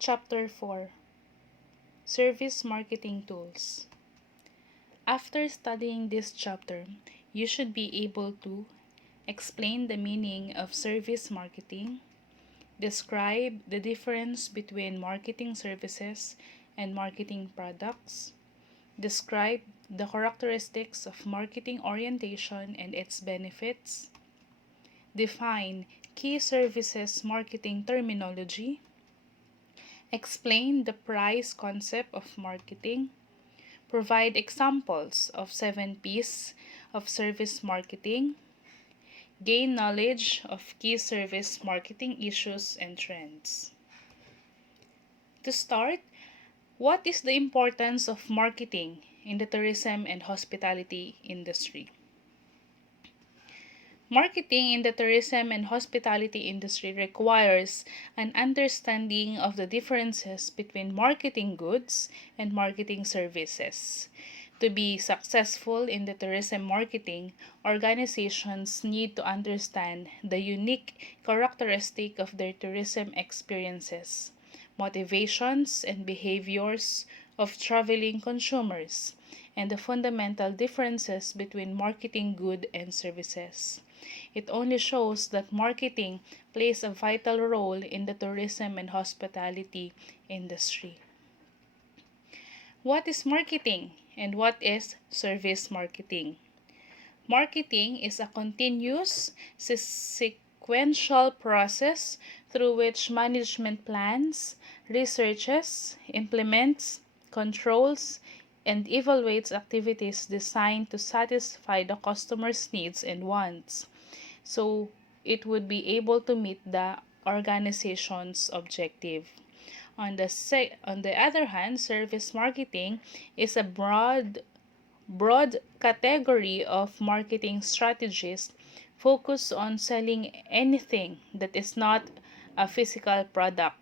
Chapter 4: Service Marketing Tools. After studying this chapter, you should be able to explain the meaning of service marketing, describe the difference between marketing services and marketing products, describe the characteristics of marketing orientation and its benefits, define key services marketing terminology, explain the price concept of marketing, provide examples of 7 P's of service marketing, gain knowledge of key service marketing issues and trends. To start, what is the importance of marketing in the tourism and hospitality industry? Marketing in the tourism and hospitality industry requires an understanding of the differences between marketing goods and marketing services. To be successful in the tourism marketing, organizations need to understand the unique characteristic of their tourism experiences, motivations and behaviors of traveling consumers, and the fundamental differences between marketing goods and services. It only shows that marketing plays a vital role in the tourism and hospitality industry. What is marketing and what is service marketing? Marketing is a continuous, sequential process through which management plans, researches, implements, controls, and evaluates activities designed to satisfy the customer's needs and wants, so it would be able to meet the organization's objective. On the other hand, service marketing is a broad category of marketing strategies focused on selling anything that is not a physical product.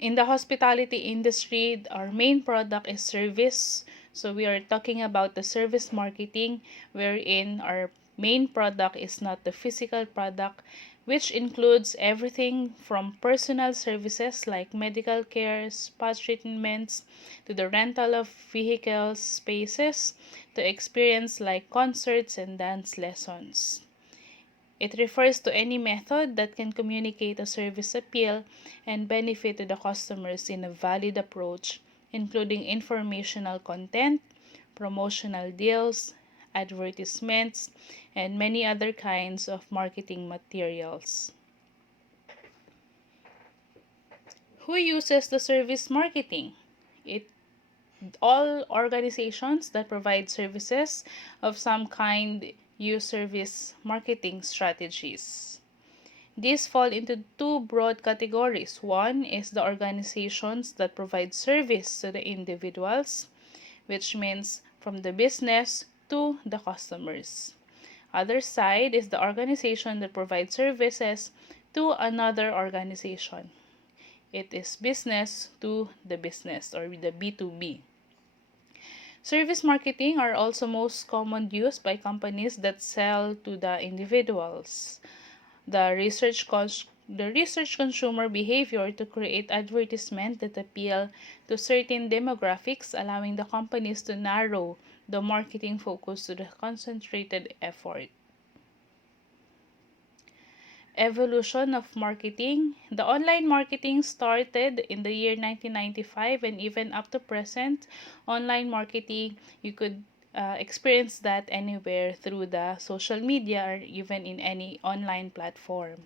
In the hospitality industry, our main product is service. So we are talking about the service marketing wherein our main product is not the physical product, which includes everything from personal services like medical care, spa treatments, to the rental of vehicles, spaces, to experience like concerts and dance lessons. It refers to any method that can communicate a service appeal and benefit to the customers in a valid approach, including informational content, promotional deals, advertisements, and many other kinds of marketing materials. Who uses the service marketing? It all organizations that provide services of some kind use service marketing strategies. These fall into two broad categories. One is the organizations that provide service to the individuals, which means from the business to the customers. Other side is the organization that provides services to another organization. It is business to the business, or the B2B. Service marketing are also most common used by companies that sell to the individuals. The research consumer behavior to create advertisements that appeal to certain demographics, allowing the companies to narrow the marketing focus to the concentrated effort. Evolution of marketing. The online marketing started in the year 1995, and even up to present, online marketing, you could experience that anywhere through the social media or even in any online platform.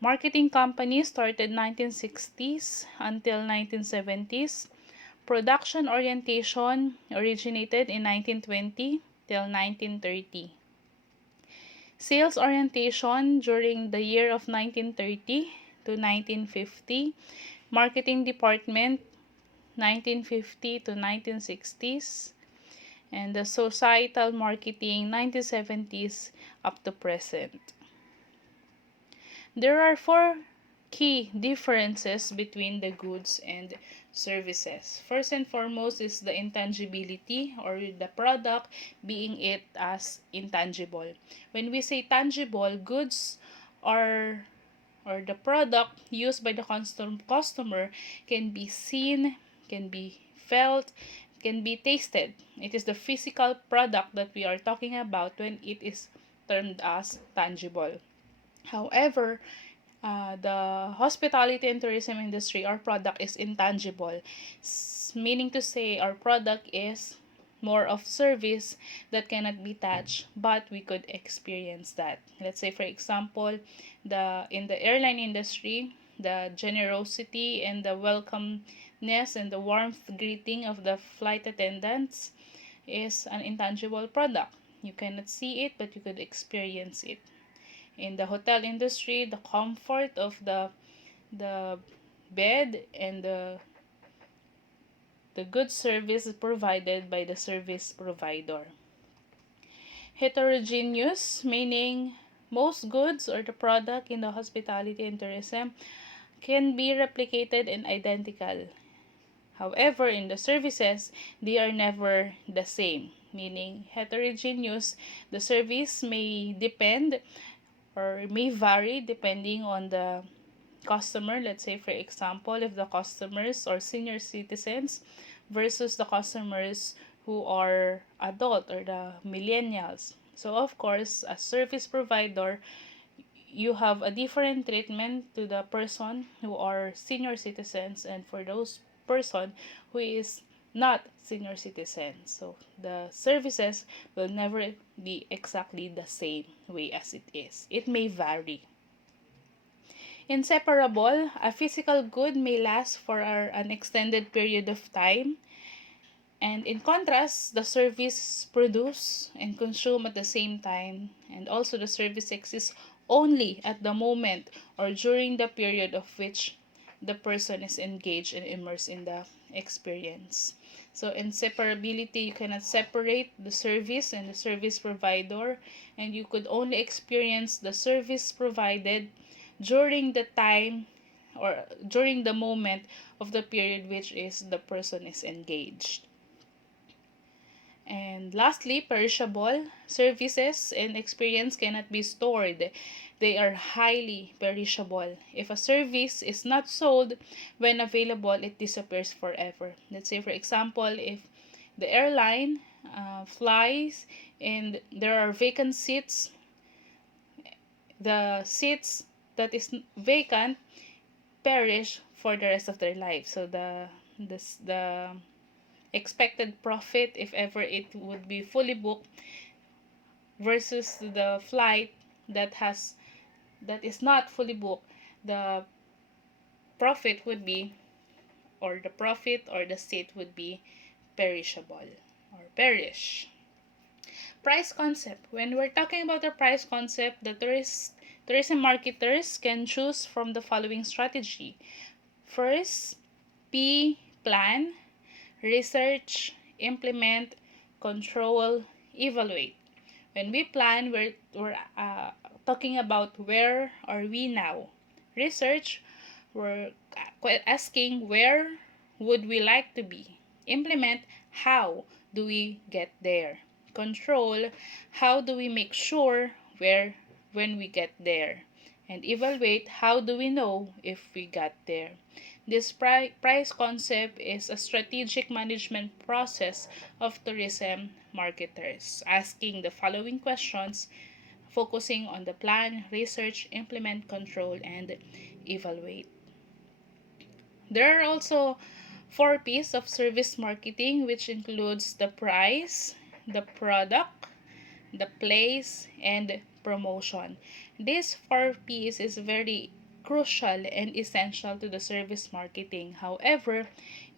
Marketing companies started 1960s until 1970s. Production orientation originated in 1920 till 1930. Sales orientation during the year of 1930 to 1950. Marketing department 1950 to 1960s. And the societal marketing 1970s up to present. There are 4 key differences between the goods and services. First and foremost is the intangibility, or the product being it as intangible. When we say tangible, goods are or the product used by the customer can be seen, can be felt, can be tasted. It is the physical product that we are talking about when it is termed as tangible. However, the hospitality and tourism industry, our product is intangible, meaning to say our product is more of service that cannot be touched, but we could experience that. Let's say, for example, in the airline industry, the generosity and the welcomeness and the warmth greeting of the flight attendants is an intangible product. You cannot see it, but you could experience it. In the hotel industry, the comfort of the bed and the good service provided by the service provider. Heterogeneous, meaning most goods or the product in the hospitality and tourism can be replicated and identical. However, in the services, they are never the same, meaning heterogeneous. The service may depend or may vary depending on the customer. Let's say, for example, if the customers are senior citizens versus the customers who are adult or the millennials. So, of course, as service provider, you have a different treatment to the person who are senior citizens and for those person who is not senior citizen. So the services will never be exactly the same way as it is. It may vary. Inseparable, a physical good may last for an extended period of time. And in contrast, the service produce and consume at the same time, and also the service exists only at the moment or during the period of which the person is engaged and immersed in the experience. So inseparability, you cannot separate the service and the service provider, and you could only experience the service provided during the time or during the moment of the period which is the person is engaged. And lastly, perishable services and experience cannot be stored. They are highly perishable. If a service is not sold when available, it disappears forever. Let's say, for example, if the airline flies and there are vacant seats, the seats that is vacant perish for the rest of their life. So the expected profit, if ever it would be fully booked, versus the flight that is not fully booked, the profit would be, or the profit or the seat would be perishable or perish. Price concept. When we're talking about the price concept, the tourism marketers can choose from the following strategy. First, plan, research, implement, control, evaluate. When we plan, we're talking about where are we now. Research, we're asking where would we like to be. Implement, how do we get there. Control, how do we make sure where when we get there. And evaluate, how do we know if we got there. This price concept is a strategic management process of tourism marketers, asking the following questions, focusing on the plan, research, implement, control, and evaluate. There are also 4 P's of service marketing, which includes the price, the product, the place, and promotion. This 4 P's is very crucial and essential to the service marketing. However,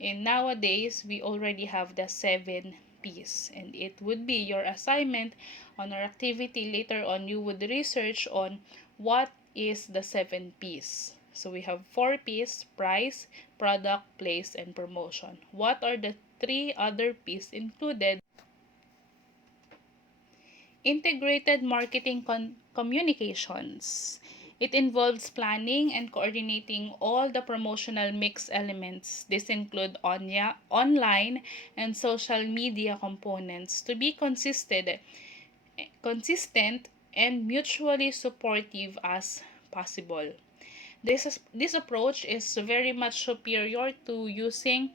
in nowadays, we already have the 7 P's, and it would be your assignment on our activity later on. You would research on what is the 7 P's. So we have 4 P's: price, product, place, and promotion. What are the 3 other P's included? Integrated marketing communications. It involves planning and coordinating all the promotional mix elements. This include online and social media components to be consistent and mutually supportive as possible. This approach is very much superior to using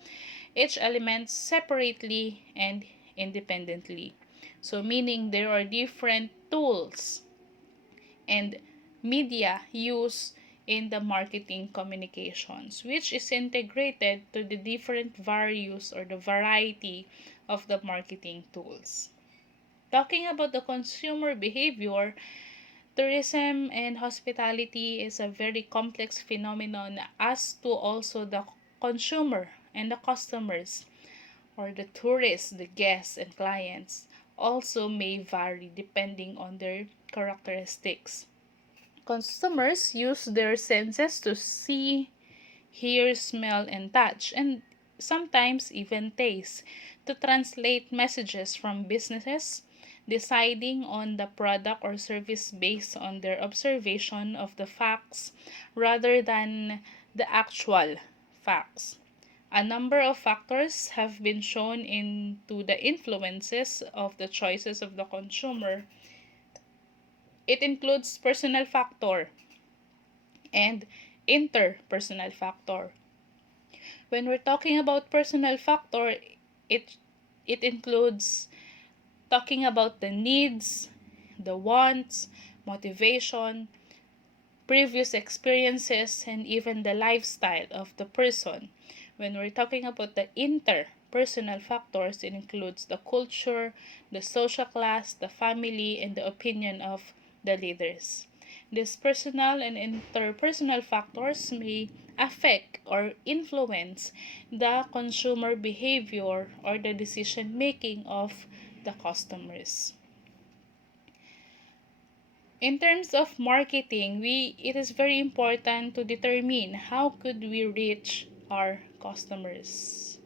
each element separately and independently. So meaning there are different tools and media used in the marketing communications, which is integrated to the different various or the variety of the marketing tools. Talking about the consumer behavior, tourism and hospitality is a very complex phenomenon as to also the consumer and the customers or the tourists, the guests and clients also may vary depending on their characteristics. Consumers use their senses to see, hear, smell, and touch, and sometimes even taste, to translate messages from businesses, deciding on the product or service based on their observation of the facts rather than the actual facts. A number of factors have been shown into the influences of the choices of the consumer. It includes personal factor and interpersonal factor. When we're talking about personal factor, it it includes talking about the needs, the wants, motivation, previous experiences, and even the lifestyle of the person. When we're talking about the interpersonal factors, it includes the culture, the social class, the family, and the opinion of the leaders. These personal and interpersonal factors may affect or influence the consumer behavior or the decision making of the customers. In terms of marketing, it is very important to determine how could we reach our customers.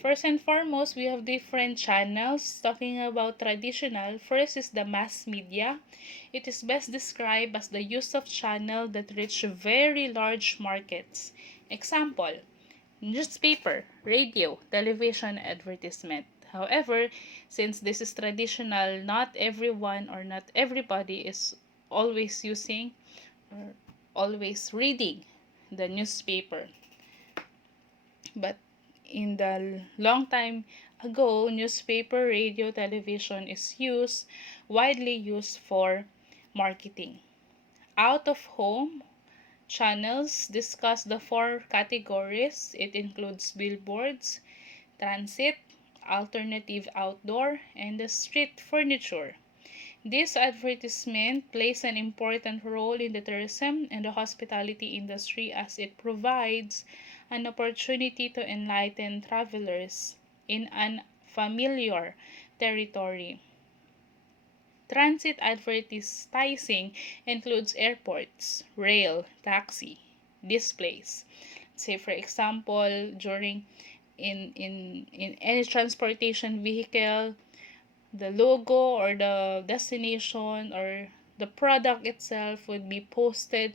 First and foremost, we have different channels. Talking about traditional, first is the mass media. It is best described as the use of channel that reach very large markets. Example, newspaper, radio, television, advertisement. However, since this is traditional, not everyone or not everybody is always using or always reading the newspaper. But in the long time ago, newspaper, radio, television is widely used for marketing. Out of home channels discuss the four categories. It includes billboards, transit, alternative outdoor, and the street furniture. This advertisement plays an important role in the tourism and the hospitality industry as it provides an opportunity to enlighten travelers in unfamiliar territory. Transit advertising includes airports, rail, taxi, displays. Say for example, during in any transportation vehicle, the logo or the destination or the product itself would be posted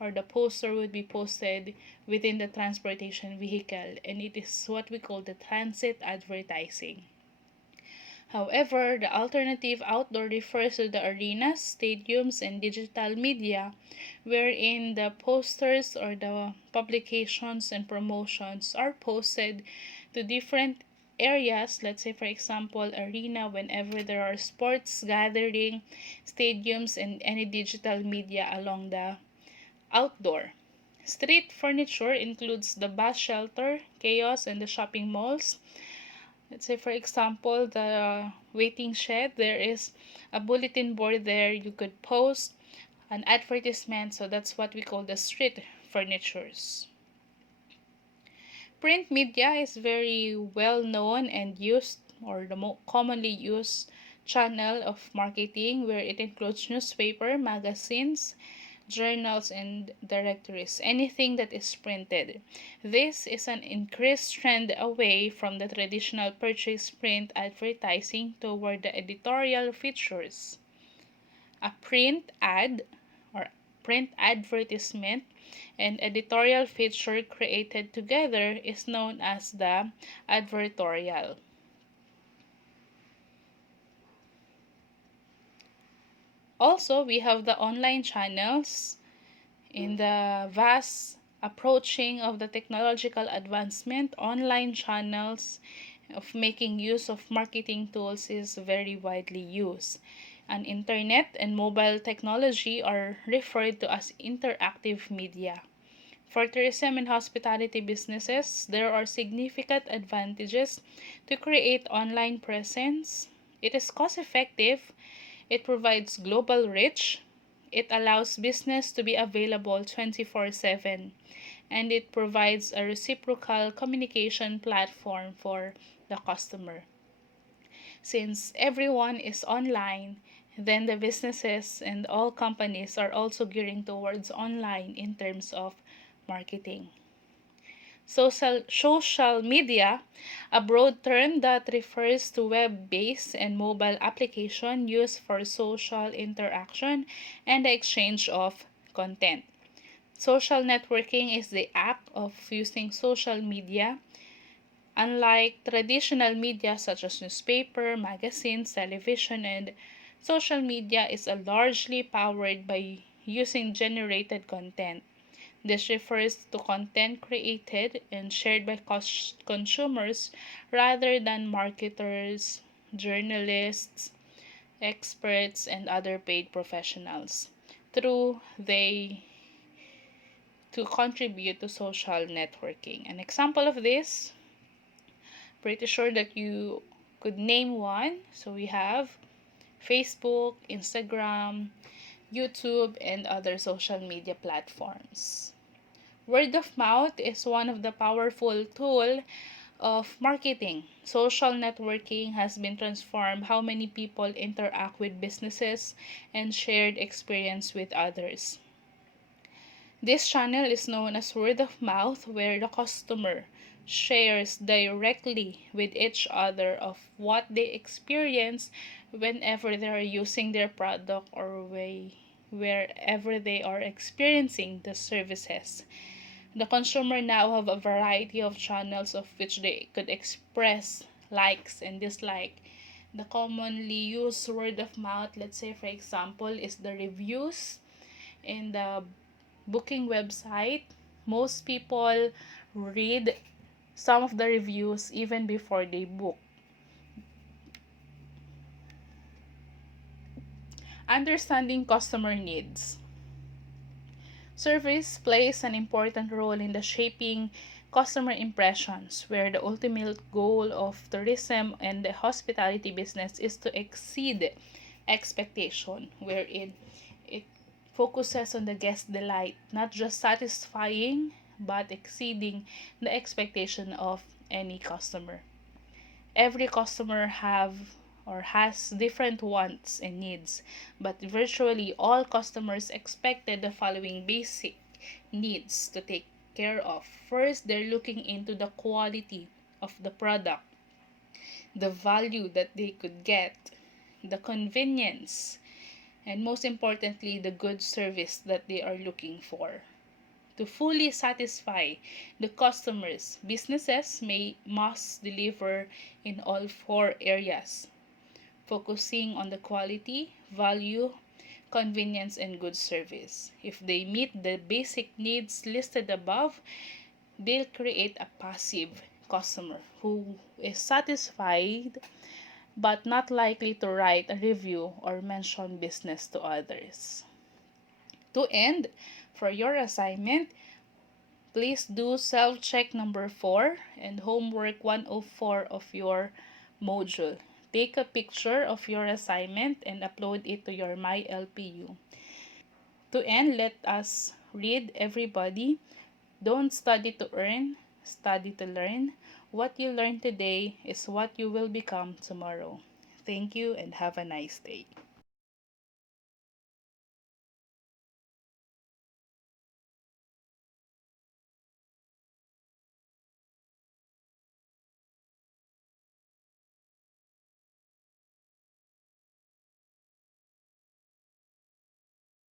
or the poster would be posted within the transportation vehicle, and it is what we call the transit advertising. However, the alternative outdoor refers to the arenas, stadiums, and digital media wherein the posters or the publications and promotions are posted to different areas. Let's say for example arena whenever there are sports gathering, stadiums, and any digital media along the outdoor. Street furniture includes the bus shelter, kiosks, and the shopping malls. Let's say for example the waiting shed, there is a bulletin board there, you could post an advertisement, so that's what we call the street furnitures. Print media is very well known and used or the most commonly used channel of marketing, where it includes newspaper, magazines, journals, and directories, anything that is printed. This is an increased trend away from the traditional purchase print advertising toward the editorial features. A print ad or print advertisement and editorial feature created together is known as the advertorial. Also, we have the online channels. In the vast approaching of the technological advancement, online channels of making use of marketing tools is very widely used. And internet and mobile technology are referred to as interactive media. For tourism and hospitality businesses, there are significant advantages to create online presence. It is cost effective, it provides global reach, it allows business to be available 24/7, and it provides a reciprocal communication platform for the customer. Since everyone is online, then the businesses and all companies are also gearing towards online in terms of marketing. Social media, a broad term that refers to web-based and mobile application used for social interaction and the exchange of content. Social networking is the act of using social media. Unlike traditional media such as newspaper, magazines, television, and social media is largely powered by using generated content. This refers to content created and shared by consumers rather than marketers, journalists, experts, and other paid professionals through they to contribute to social networking. An example of this, pretty sure that you could name one. So we have Facebook, Instagram, YouTube, and other social media platforms. Word of mouth is one of the powerful tool of marketing. Social networking has been transformed how many people interact with businesses and shared experience with others. This channel is known as word of mouth, where the customer shares directly with each other of what they experience whenever they are using their product or wherever they are experiencing the services. The consumer now have a variety of channels of which they could express likes and dislike. The commonly used word of mouth, let's say for example, is the reviews in the booking website. Most people read some of the reviews even before they book. Understanding customer needs. Service plays an important role in the shaping customer impressions, where the ultimate goal of tourism and the hospitality business is to exceed expectation, wherein it focuses on the guest delight, not just satisfying but exceeding the expectation of any customer. Every customer have or has different wants and needs, but virtually all customers expected the following basic needs to take care of. First, they're looking into the quality of the product, the value that they could get, the convenience, and most importantly, the good service that they are looking for. To fully satisfy the customers, businesses must deliver in all four areas, focusing on the quality, value, convenience, and good service. If they meet the basic needs listed above, they'll create a passive customer who is satisfied but not likely to write a review or mention business to others. To end, for your assignment, please do self-check number 4 and homework 104 of your module. Take a picture of your assignment and upload it to your MyLPU. To end, let us read everybody. Don't study to earn, study to learn. What you learn today is what you will become tomorrow. Thank you and have a nice day.